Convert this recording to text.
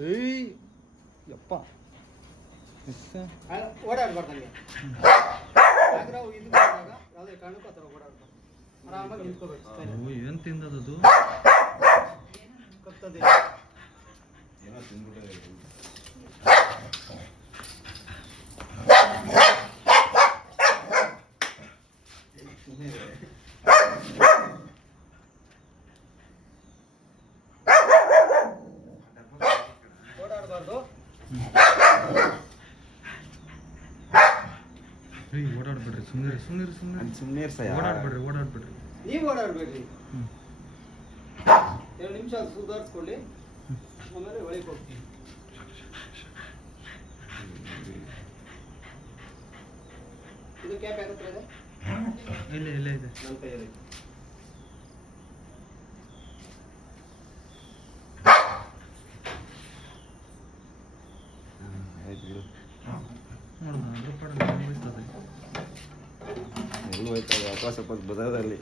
ಏಯ್ ಯಪ್ಪ ಓಡಾಡ್ಬಾರ್ದು ನನಗೆ ಇದು ಯಾವುದೇ ಕಾರಣಕ್ಕೂ ಆ ಥರ ಓಡಾಡ್ಬಾರ್ದು. ಆರಾಮಾಗಿ ನಿಂತ್ಕೋಬೇಕು. ಏನು ತಿಂದದದು ಕರ್ತದೆ ಏನೋ ತಿಂದ್ಬಿಟ್ಟೆ. ಓಡಾಡಬಾರ್ದು. ಓಡಾಡ್ಬಿಡ್ರಿ ಸುಮ್ಮನೆ ಓಡಾಡ್ಬಿಡ್ರಿ ನೀವು ಓಡಾಡ್ಬೇಡ್ರಿ. 2 ನಿಮಿಷ ಸುಧಾರಿಸ್ಕೊಳ್ಳಿ, ಆಮೇಲೆ ಒಳಗೆ ಹೋಗ್ತೀನಿ. ಇದು ಕ್ಯಾಪ್ ಯಾರ ಹತ್ರ ಇದೆ? ಇಲ್ಲ ಇದೆ ನನ್ನ ಕೈಯಲ್ಲಿ. ನೋಡೋಣ ಎಲ್ಲಿ ಹೋಯ್ತದೆ ವಾಪಸ್ ಬದಲಲ್ಲಿ